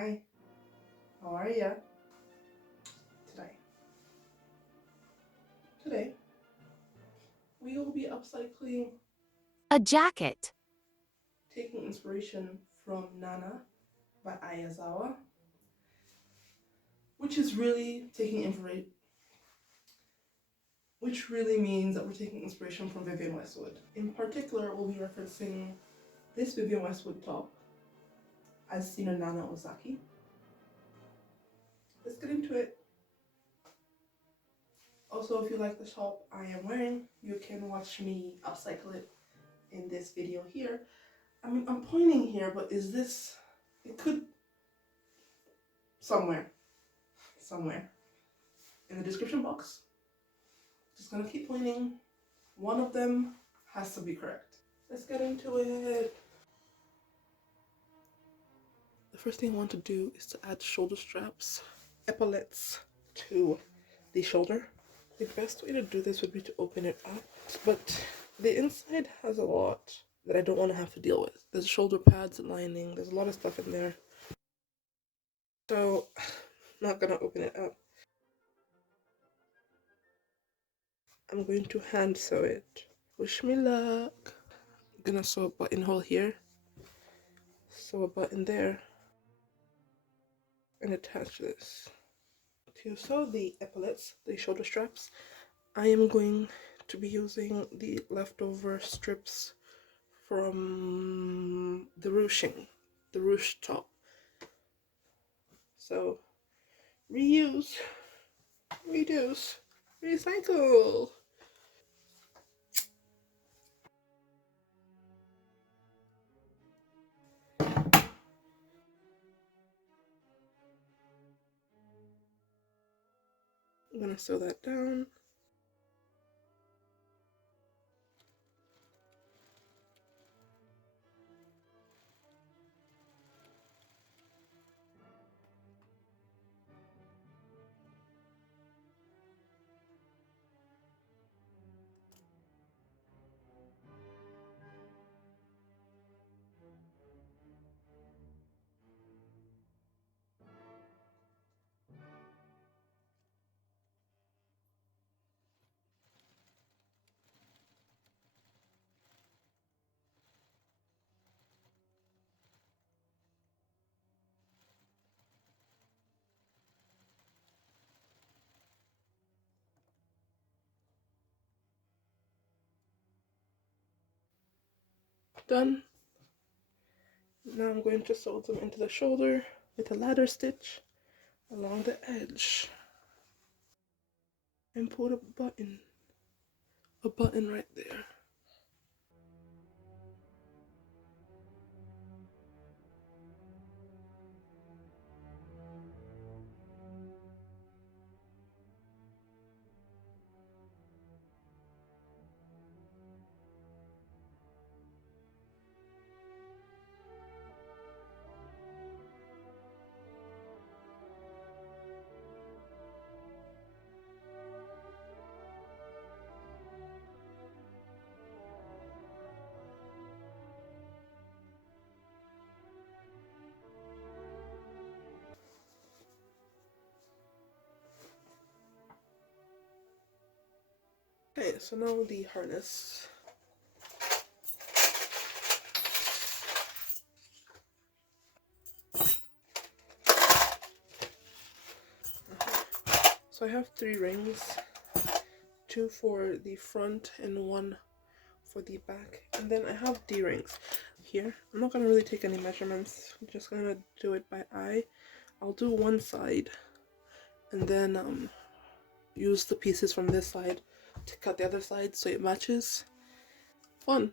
Hi, how are ya? Today, we will be upcycling a jacket, taking inspiration from Nana by Yazawa, which is really taking inspiration, which really means that we're taking inspiration from Vivienne Westwood. In particular, we'll be referencing this Vivienne Westwood top as seen in Nana Osaki. Let's get into it. Also, if you like the top I am wearing, you can watch me upcycle it in this video here. I mean, I'm pointing here, but is this, it could, somewhere in the description box. Just gonna keep pointing. One of them has to be correct. Let's get into it. The first thing I want to do is to add shoulder straps, epaulettes to the shoulder. The best way to do this would be to open it up, but the inside has a lot that I don't want to have to deal with. There's shoulder pads, lining, there's a lot of stuff in there. So I'm not gonna open it up. I'm going to hand sew it. Wish me luck. I'm gonna sew a buttonhole here, sew a button there, and attach this. To sew the epaulettes, the shoulder straps, I am going to be using the leftover strips from the ruching, the ruche top. So reuse, reduce, recycle. I'm gonna sew that down. Done. Now I'm going to sew them into the shoulder with a ladder stitch along the edge and put a button right there. Okay, so now the harness. So I have 3 rings, 2 for the front and 1 for the back, and then I have D-rings here. I'm not gonna really take any measurements, I'm just gonna do it by eye. I'll do one side and then use the pieces from this side to cut the other side so it matches. Fun.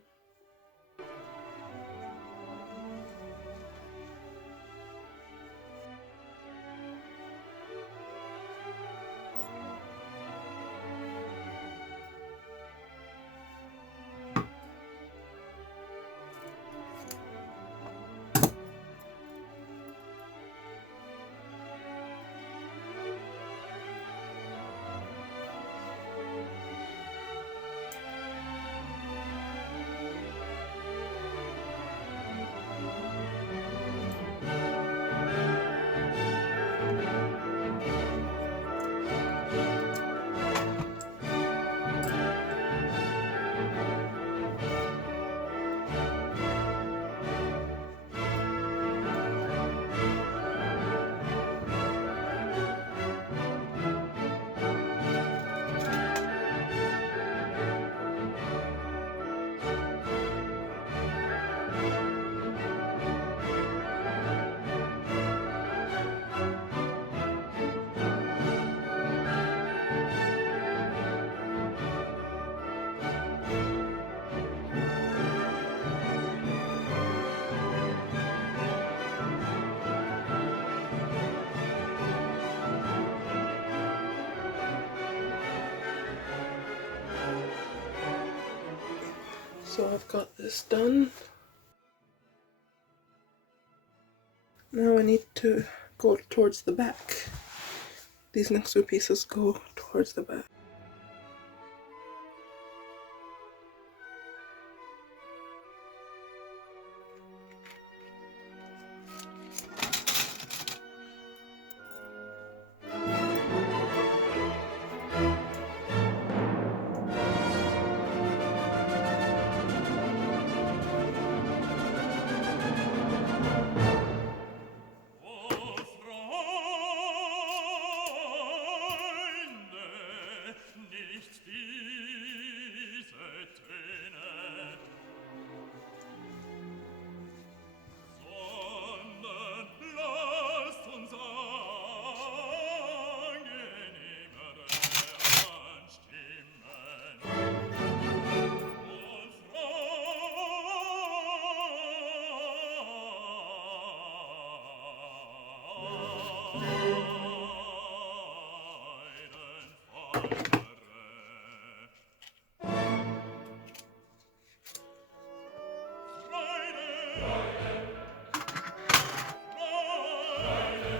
So I've got this done. Now I need to go towards the back. These next two pieces go towards the back.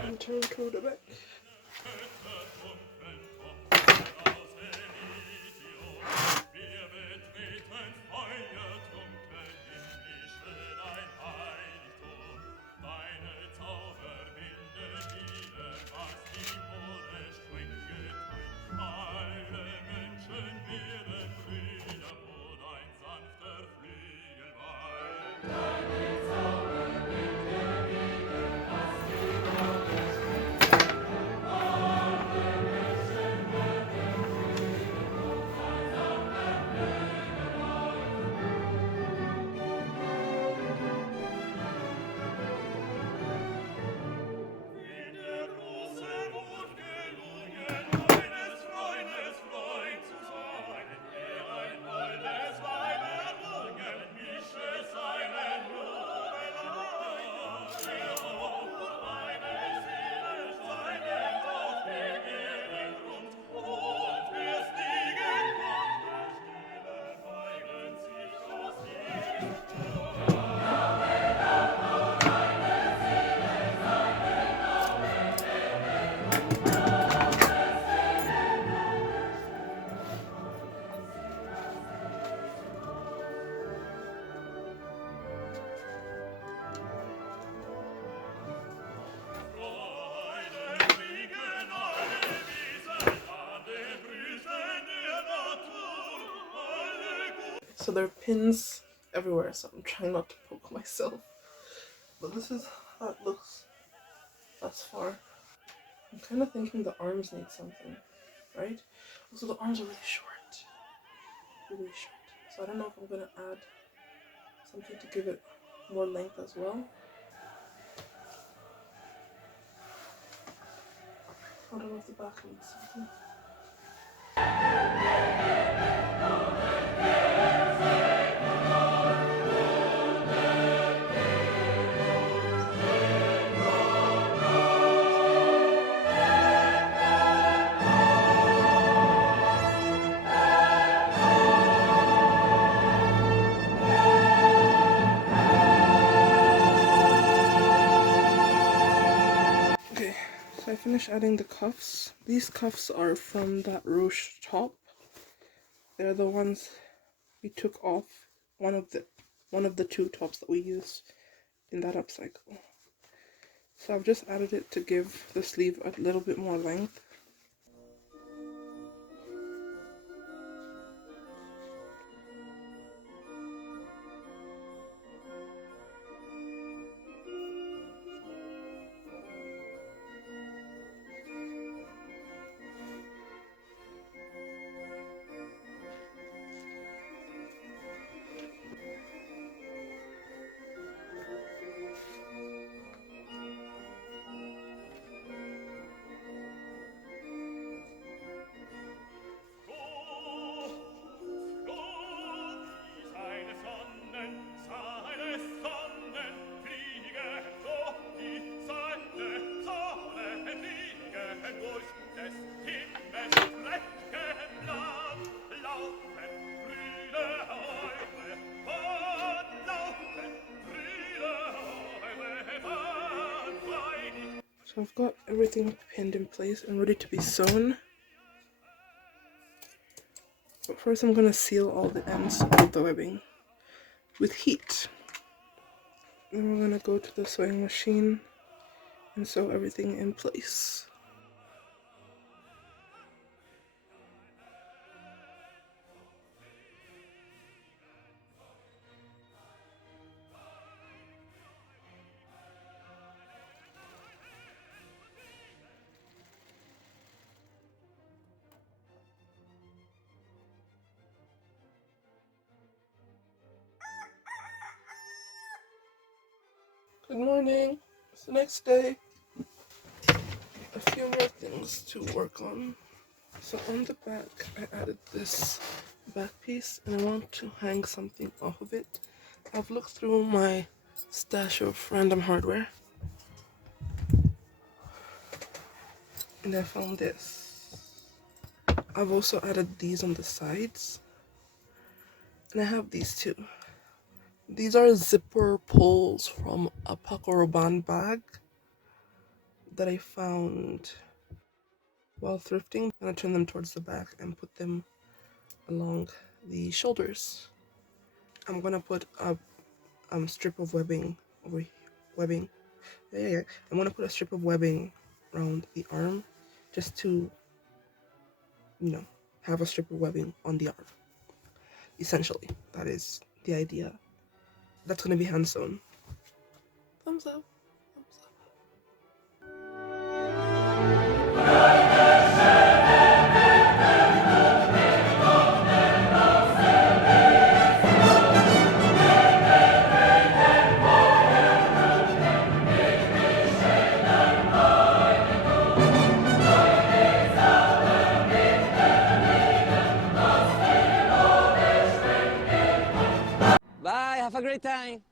And turn toward the back. So there are pins everywhere, so I'm trying not to poke myself. But this is how it looks thus far. I'm kind of thinking the arms need something, right? Also, the arms are really short. Really short. So I don't know if I'm going to add something to give it more length as well. I don't know if the back needs something. Okay, so I finished adding the cuffs. These cuffs are from that ruche top. They're the ones we took off one of the two tops that we used in that upcycle. So I've just added it to give the sleeve a little bit more length. So I've got everything pinned in place and ready to be sewn. But first I'm gonna seal all the ends of the webbing with heat. Then we're gonna go to the sewing machine and sew everything in place. Good morning. It's the next day. A few more things to work on. So on the back, I added this back piece and I want to hang something off of it. I've looked through my stash of random hardware and I found this. I've also added these on the sides and I have these too. These are zipper pulls from a Pakoroban bag that I found while thrifting. I'm gonna turn them towards the back and put them along the shoulders. I'm gonna put a strip of webbing over here. Webbing. Yeah. I'm gonna put a strip of webbing around the arm just to, have a strip of webbing on the arm. Essentially, that is the idea. That's gonna be hand sewn. Thumbs up. Thumbs up. Bye, have a great time.